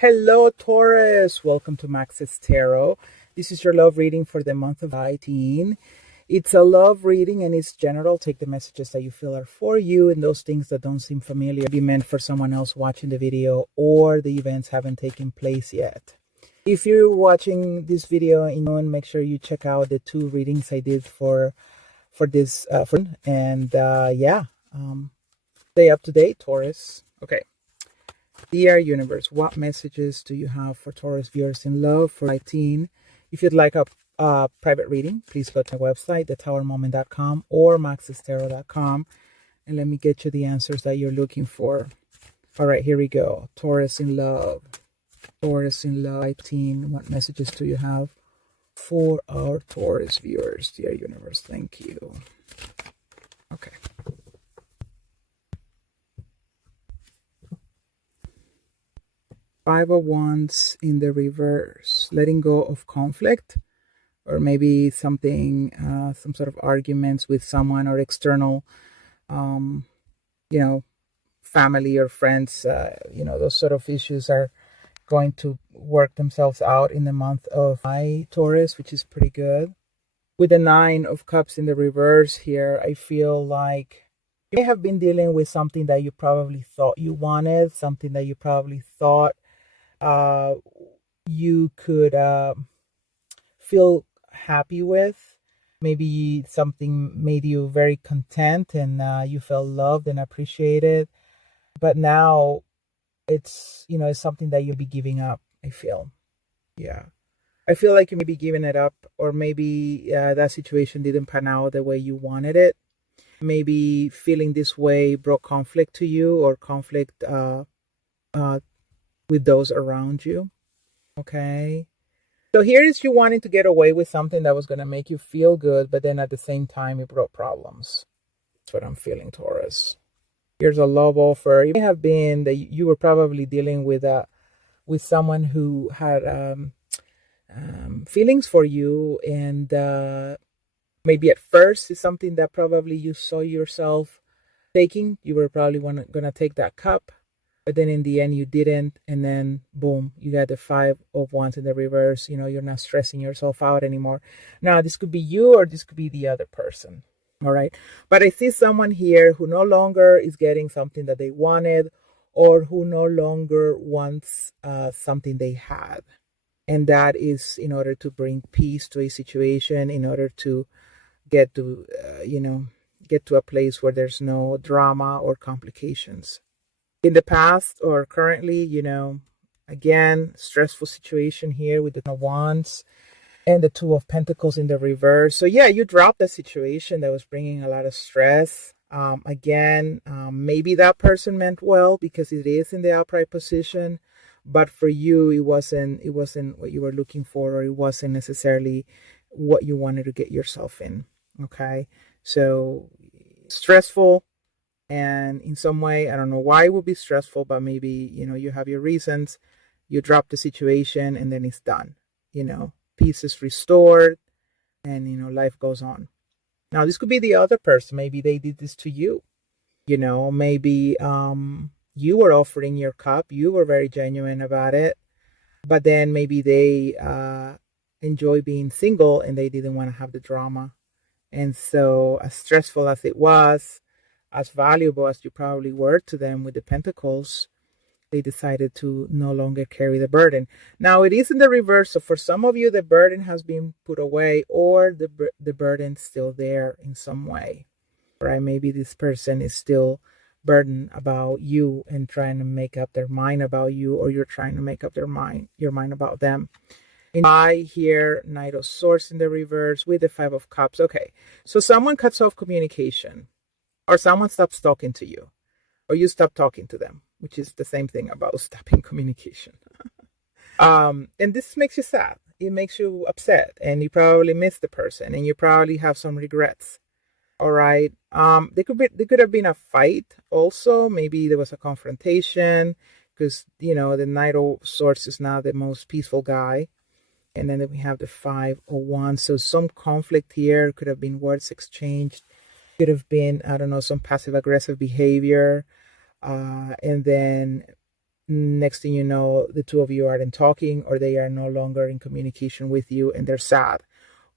Hello, Taurus. Welcome to Max's Tarot. This is your love reading for the month of 19. It's a love reading and it's general. Take the messages that you feel are for you and those things that don't seem familiar be meant for someone else watching the video or the events haven't taken place yet. If you're watching this video and make sure you check out the two readings I did for this stay up to date, Taurus. Okay. Dear Universe, what messages do you have for Taurus viewers in love for 19? If you'd like a private reading, please go to my website, thetowermoment.com or maxestarot.com, and let me get you the answers that you're looking for. All right, here we go. Taurus in love. Taurus in love 19. What messages do you have for our Taurus viewers, dear Universe? Thank you. Okay. Five of Wands in the reverse, letting go of conflict, or maybe something, some sort of arguments with someone or external, family or friends. Those sort of issues are going to work themselves out in the month of Taurus, which is pretty good. With the Nine of Cups in the reverse here, I feel like you may have been dealing with something that you probably thought you wanted, something that you probably thought you could feel happy with. Maybe something made you very content and you felt loved and appreciated, but now it's something that you'll be giving up. I feel like you may be giving it up, or maybe that situation didn't pan out the way you wanted it. Maybe feeling this way brought conflict to you, or conflict with those around you. Okay, so here is you wanting to get away with something that was going to make you feel good, but then at the same time it brought problems. That's what I'm feeling, Taurus. Here's a love offer. It may have been that you were probably dealing with someone who had feelings for you, and maybe at first it's something that probably you saw yourself taking. You were probably going to take that cup, but then in the end you didn't, and then boom, you got the Five of Wands in the reverse. You're not stressing yourself out anymore. Now this could be you, or this could be the other person. All right, but I see someone here who no longer is getting something that they wanted, or who no longer wants something they had, and that is in order to bring peace to a situation, in order to get to a place where there's no drama or complications. In the past or currently, again, stressful situation here with the Ten of Wands and the Two of Pentacles in the reverse. So yeah, you dropped the situation that was bringing a lot of stress. Maybe that person meant well because it is in the upright position, but for you, it wasn't what you were looking for, or it wasn't necessarily what you wanted to get yourself in. Okay, so stressful. And in some way, I don't know why it would be stressful, but maybe, you have your reasons. You drop the situation and then it's done. Peace is restored and, life goes on. Now, this could be the other person. Maybe they did this to you. Maybe you were offering your cup. You were very genuine about it. But then maybe they enjoy being single and they didn't want to have the drama. And so as stressful as it was, as valuable as you probably were to them with the Pentacles, they decided to no longer carry the burden. Now it is in the reverse. So for some of you, the burden has been put away, or the burden's still there in some way, right? Maybe this person is still burdened about you and trying to make up their mind about you, or you're trying to make up your mind about them. And I hear Knight of Swords in the reverse with the Five of Cups. Okay, so someone cuts off communication, or someone stops talking to you, or you stop talking to them, which is the same thing about stopping communication. And this makes you sad. It makes you upset, and you probably miss the person, and you probably have some regrets. All right. There could have been a fight also. Maybe there was a confrontation because, the Knight of Swords is not the most peaceful guy. And then we have the Five of Wands. So some conflict here. Could have been words exchanged. Could have been, I don't know, some passive aggressive behavior. And then next thing you know, the two of you aren't talking, or they are no longer in communication with you and they're sad.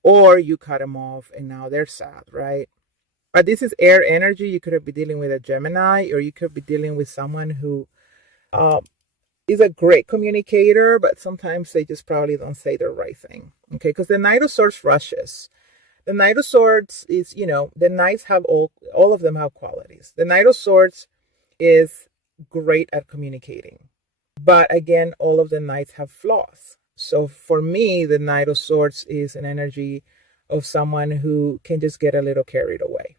Or you cut them off and now they're sad, right? But this is air energy. You could be dealing with a Gemini, or you could be dealing with someone who uh, is a great communicator, but sometimes they just probably don't say the right thing. Okay, because the Knight of Swords rushes. The Knight of Swords is, the knights have all of them have qualities. The Knight of Swords is great at communicating. But again, all of the knights have flaws. So for me, the Knight of Swords is an energy of someone who can just get a little carried away.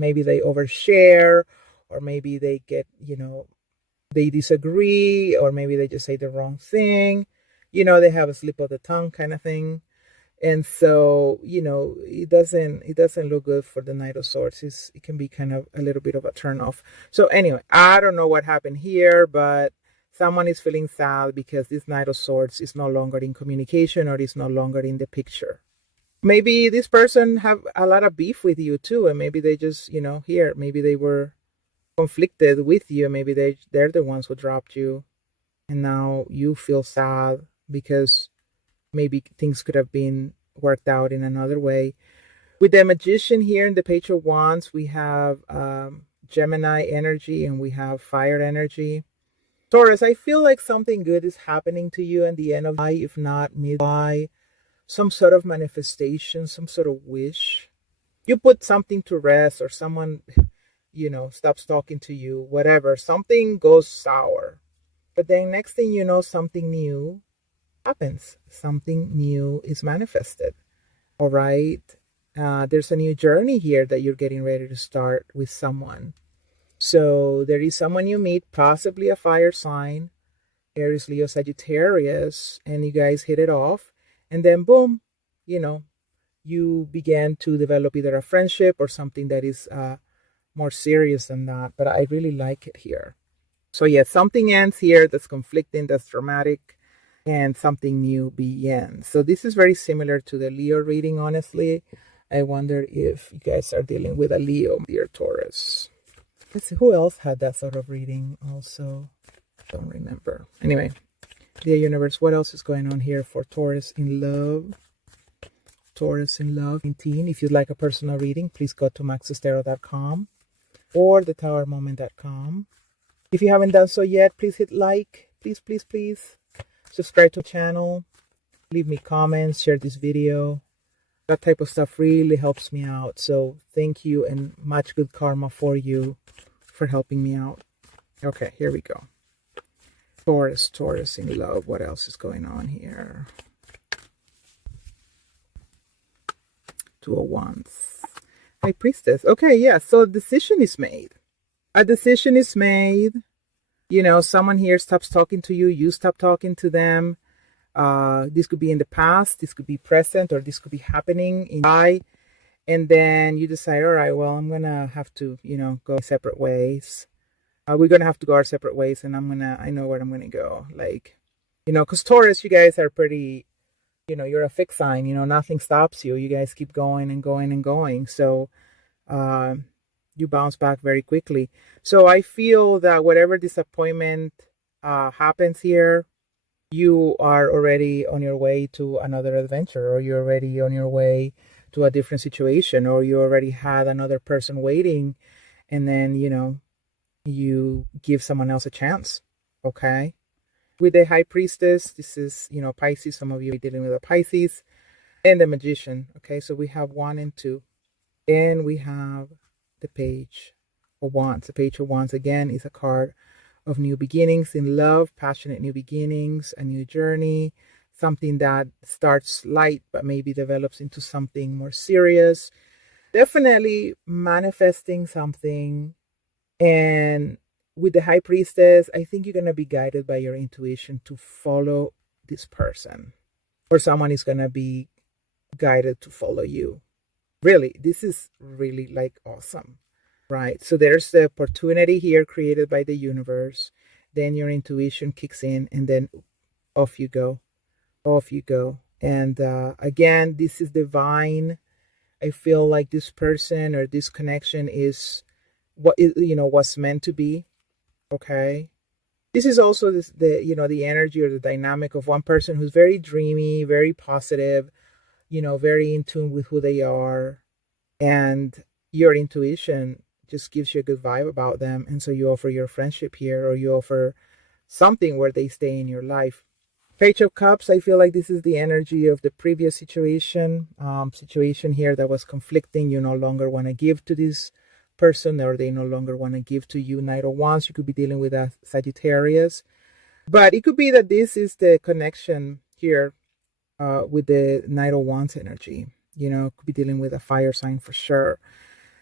Maybe they overshare, or maybe they get, they disagree, or maybe they just say the wrong thing. They have a slip of the tongue kind of thing. And so, it doesn't look good for the Knight of Swords. It can be kind of a little bit of a turn off. So anyway, I don't know what happened here, but someone is feeling sad because this Knight of Swords is no longer in communication, or is no longer in the picture. Maybe this person have a lot of beef with you too, and maybe they just, maybe they were conflicted with you. Maybe they're the ones who dropped you, and now you feel sad because maybe things could have been worked out in another way. With the Magician here in the Page of Wands, we have Gemini energy and we have fire energy. Taurus, I feel like something good is happening to you in the end of July, if not mid-July. Some sort of manifestation, some sort of wish. You put something to rest, or someone, stops talking to you, whatever. Something goes sour. But then next thing you know, something new happens. Something new is manifested. All right. There's a new journey here that you're getting ready to start with someone. So there is someone you meet, possibly a fire sign, Aries, Leo, Sagittarius, and you guys hit it off. And then boom, you began to develop either a friendship or something that is more serious than that. But I really like it here. So yeah, something ends here that's conflicting, that's dramatic, and something new begins. So this is very similar to the Leo reading, honestly. I wonder if you guys are dealing with a Leo, dear Taurus. Let's see, who else had that sort of reading also? Don't remember. Anyway, dear universe, what else is going on here for Taurus in love? Taurus in love 19. If you'd like a personal reading, please go to maxestero.com or thetowermoment.com. If you haven't done so yet, please hit like. Please, please, please. Subscribe to the channel. Leave me comments. Share this video. That type of stuff really helps me out. So thank you, and much good karma for you for helping me out. Okay, here we go. Taurus in love. What else is going on here? Two of Wands. High Priestess. Okay, yeah. So a decision is made. A decision is made. Someone here stops talking to you. You stop talking to them. This could be in the past. This could be present, or this could be happening in July. And then you decide, all right, well, I'm going to have to, go separate ways. We're going to have to go our separate ways, and I know where I'm going to go. Like, because Taurus, you guys are pretty, you're a fixed sign, nothing stops you. You guys keep going and going and going. So, you bounce back very quickly. So I feel that whatever disappointment happens here, you are already on your way to another adventure, or you're already on your way to a different situation, or you already had another person waiting, and then, you give someone else a chance. Okay. With the High Priestess, this is, Pisces. Some of you are dealing with a Pisces, and the Magician. Okay. So we have 1 and 2, and we have the Page of Wands. The Page of Wands, again, is a card of new beginnings in love, passionate new beginnings, a new journey, something that starts light but maybe develops into something more serious. Definitely manifesting something. And with the High Priestess, I think you're going to be guided by your intuition to follow this person, or someone is going to be guided to follow you. Really, this is really like awesome, right? So there's the opportunity here created by the universe. Then your intuition kicks in, and then off you go. Off you go. And again, this is divine. I feel like this person or this connection is what is, what's meant to be. Okay. This is also the energy or the dynamic of one person who's very dreamy, very positive, very in tune with who they are, and your intuition just gives you a good vibe about them, and so you offer your friendship here, or you offer something where they stay in your life. Page of Cups, I feel like this is the energy of the previous situation here that was conflicting. You no longer want to give to this person, or they no longer want to give to you. Knight of Wands, you could be dealing with a Sagittarius, but it could be that this is the connection here with the Knight of Wands energy. Could be dealing with a fire sign for sure.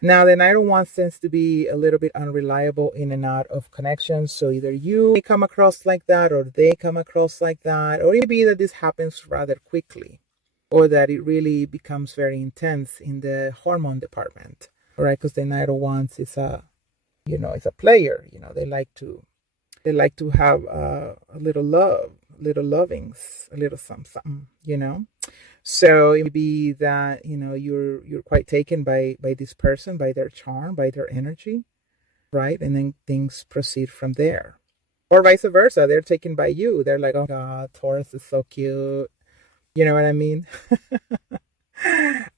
Now, the Knight of Wands tends to be a little bit unreliable in and out of connections. So either you may come across like that, or they come across like that, or it may be that this happens rather quickly, or that it really becomes very intense in the hormone department, right? Because the Knight of Wands is it's a player. They like to have a little love, little lovings, a little something, So it may be that you're quite taken by this person, by their charm, by their energy, right? And then things proceed from there, or vice versa. They're taken by you. They're like, oh God, Taurus is so cute. You know what I mean?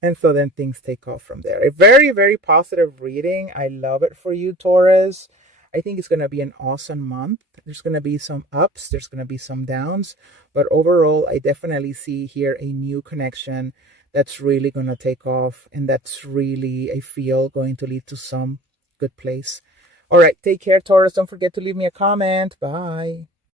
And so then things take off from there. A very, very positive reading. I love it for you, Taurus. I think it's going to be an awesome month. There's going to be some ups, there's going to be some downs, but overall, I definitely see here a new connection that's really going to take off, and that's really, I feel, going to lead to some good place. All right, take care, Taurus. Don't forget to leave me a comment. Bye.